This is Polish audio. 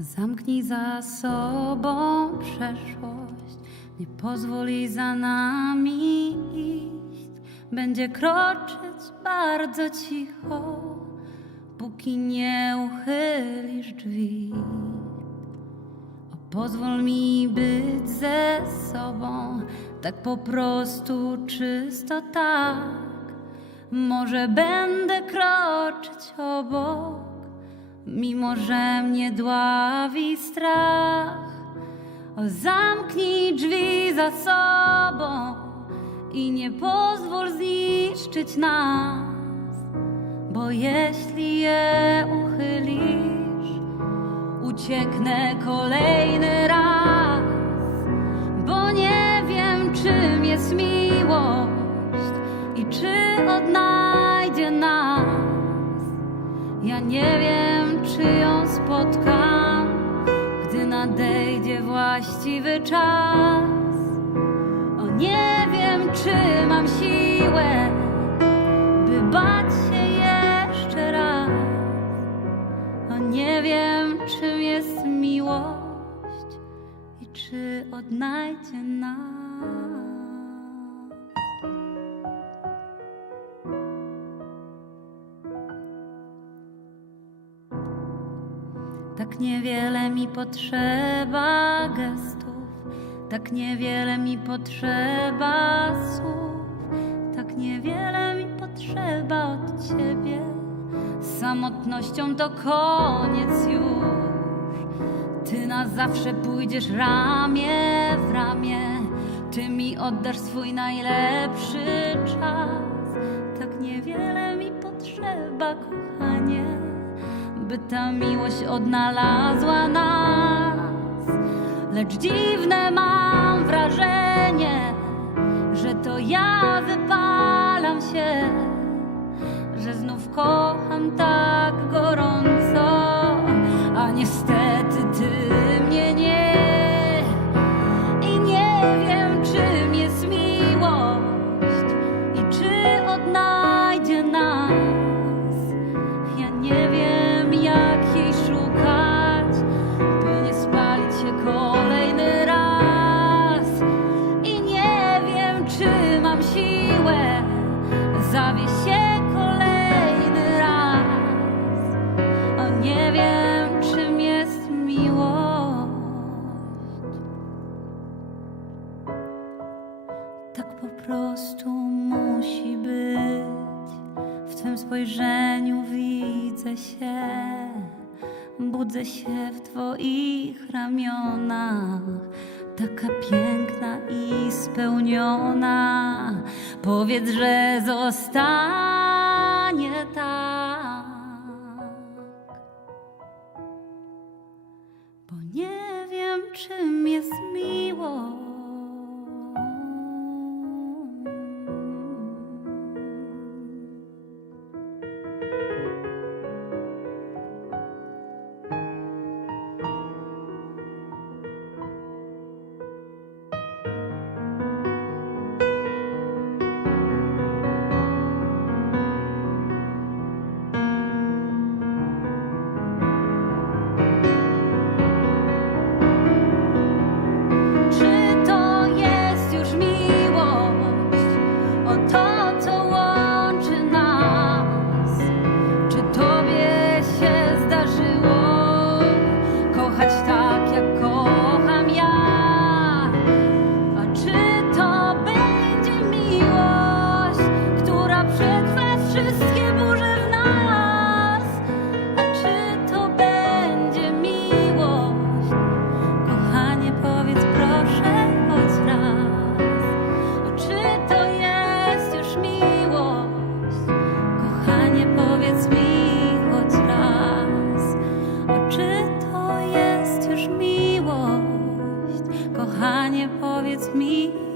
Zamknij za sobą przeszłość, nie pozwól jej za nami iść. Będzie kroczyć bardzo cicho, póki nie uchylisz drzwi. O, pozwól mi być ze sobą, tak po prostu czysto tak. Może będę kroczyć obok, mimo że mnie dławi strach. O, zamknij drzwi za sobą i nie pozwól zniszczyć nas, bo jeśli je uchylisz, ucieknę kolejny raz, bo nie wiem, czym jest miłość i czy odnajdzie właściwy czas. O, nie wiem, czy mam siłę, by bać się jeszcze raz. O, nie wiem, czym jest miłość i czy odnajdzie nas. Tak niewiele mi potrzeba gestów, tak niewiele mi potrzeba słów, tak niewiele mi potrzeba od ciebie. Samotnością to koniec już. Ty na zawsze pójdziesz ramię w ramię, ty mi oddasz swój najlepszy czas. Tak niewiele mi potrzeba, kochanie by ta miłość odnalazła nas. Lecz dziwne mam wrażenie, że to ja wypalam się, że znów kocham tak gorąco, a niestety nie wiem, czym jest miłość. Tak po prostu musi być. W Twym spojrzeniu widzę się, budzę się w Twoich ramionach. Taka piękna i spełniona. Powiedz, że zostanie Bo nie wiem, czym jest miłość wszystkie burze w nas. A czy to będzie miłość? Kochanie, powiedz proszę choć raz. O, czy to jest już miłość? Kochanie, powiedz mi choć raz. O, czy to jest już miłość? Kochanie, powiedz mi.